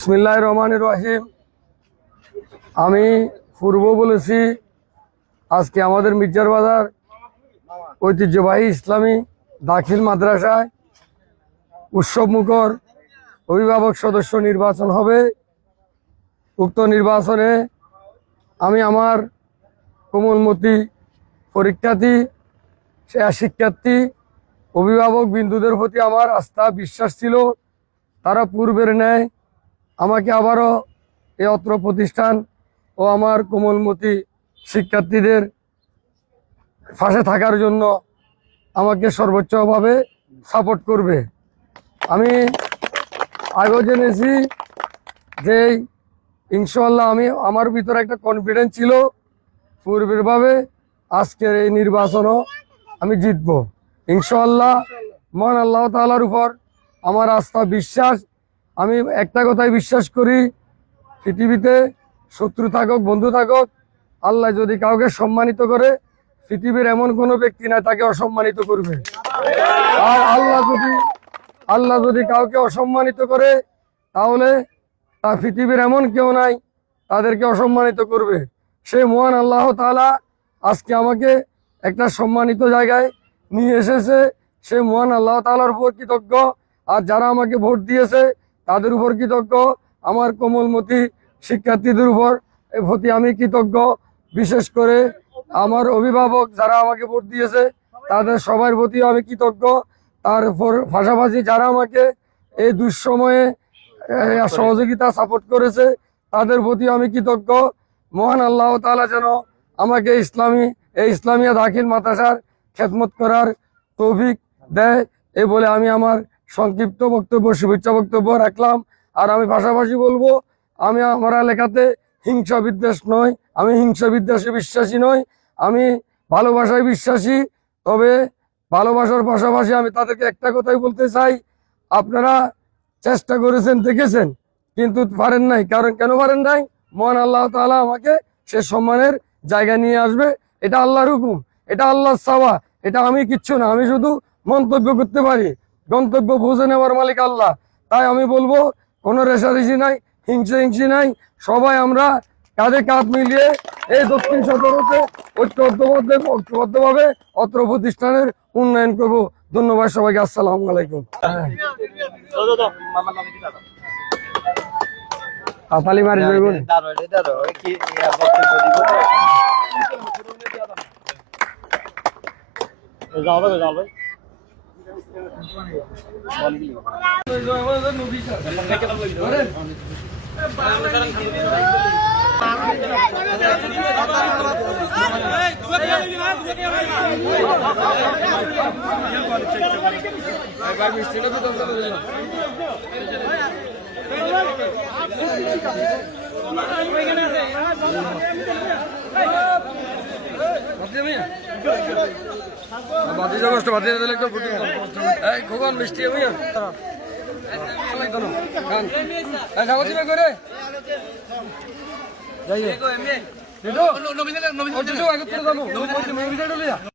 বিসমিল্লাহির রহমানির রহিম। আমি পূর্ব বলেছি, আজকে আমাদের মির্জার বাজার ঐতিহ্যবাহী ইসলামী দাখিল মাদ্রাসায় উৎসবমুখর অভিভাবক সদস্য নির্বাচন হবে। উক্ত নির্বাচনে আমি আমার কোমলমতি পরীক্ষার্থী শিক্ষার্থী অভিভাবক বিন্দুদের প্রতি আমার আস্থা বিশ্বাস ছিল। তারা পূর্বের ন্যায় আমাকে আবারও এই অত্র প্রতিষ্ঠান ও আমার কোমলমতি শিক্ষার্থীদের পাশে থাকার জন্য আমাকে সর্বোচ্চভাবে সাপোর্ট করবে। আমি আগেও জেনেছি যে ইনশাআল্লাহ আমার ভিতরে একটা কনফিডেন্স ছিল, পূর্বেরভাবে আজকের এই নির্বাচনও আমি জিতব ইনশাআল্লাহ। মহান আল্লাহ তাআলার উপর আমার আস্থা বিশ্বাস। আমি একটা কথাই বিশ্বাস করি, পৃথিবীতে শত্রু থাকুক বন্ধু থাকুক, আল্লাহ যদি কাউকে সম্মানিত করে, পৃথিবীর এমন কোনো ব্যক্তি নাই তাকে অসম্মানিত করবে। আর আল্লাহ যদি কাউকে অসম্মানিত করে, তাহলে তা পৃথিবীর এমন কেউ নাই তাদেরকে অসম্মানিত করবে। সেই মহান আল্লাহ তাআলা আজকে আমাকে একটা সম্মানিত জায়গায় নিয়ে এসেছে। সেই মহান আল্লাহ তাআলার উপর কৃতজ্ঞ। আর যারা আমাকে ভোট দিয়েছে তাদের উপর কৃতজ্ঞ। আমার কোমলমতি শিক্ষার্থীদের উপর প্রতি আমি কৃতজ্ঞ। বিশেষ করে আমার অভিভাবক যারা আমাকে ভোট দিয়েছে তাদের সবার প্রতি আমি কৃতজ্ঞ। তারপর পাশাপাশি যারা আমাকে এই দুঃসময়ে সহযোগিতা সাপোর্ট করেছে তাদের প্রতি আমি কৃতজ্ঞ। মহান আল্লাহ তাআলা যেন আমাকে ইসলামিয়া দাখিল মাদ্রাসার খেদমত করার তৌফিক দেয়, এই বলে আমি আমার সংক্ষিপ্ত বক্তব্য শুভেচ্ছা বক্তব্য রাখলাম। আর আমি পাশাপাশি বলবো, আমি আমার এলাকাতে হিংসা বিদ্বেষ নয়, আমি হিংসা বিদ্বেষে বিশ্বাসী নই, আমি ভালোবাসায় বিশ্বাসী। তবে ভালোবাসার পাশাপাশি আমি তাদেরকে একটা কথাই বলতে চাই, আপনারা চেষ্টা করেছেন দেখেছেন কিন্তু পারেন নাই। কারণ কেন পারেন নাই? মহান আল্লাহ তাআলা আমাকে সে সম্মানের জায়গা নিয়ে আসবে। এটা আল্লাহর হুকুম, এটা আল্লাহর চাওয়া, এটা আমি কিচ্ছু না। আমি শুধু মন্তব্য করতে পারি, গন্তব্য পৌঁছে নেওয়ার মালিক আল্লাহ। তাই আমি বলবো, কোনো রেষারেষি নাই, হিংসি নাই। সবাই আমরা কাঁধে কাঁধ মিলিয়ে এই দক্ষিণ সদরতে ঐক্যবদ্ধভাবে অত্র প্রতিষ্ঠানের উন্নয়ন করব। ধন্যবাদ সবাইকে। আসসালামু আলাইকুম। আপালি মারি যাবেন খোকন মিষ্টি করে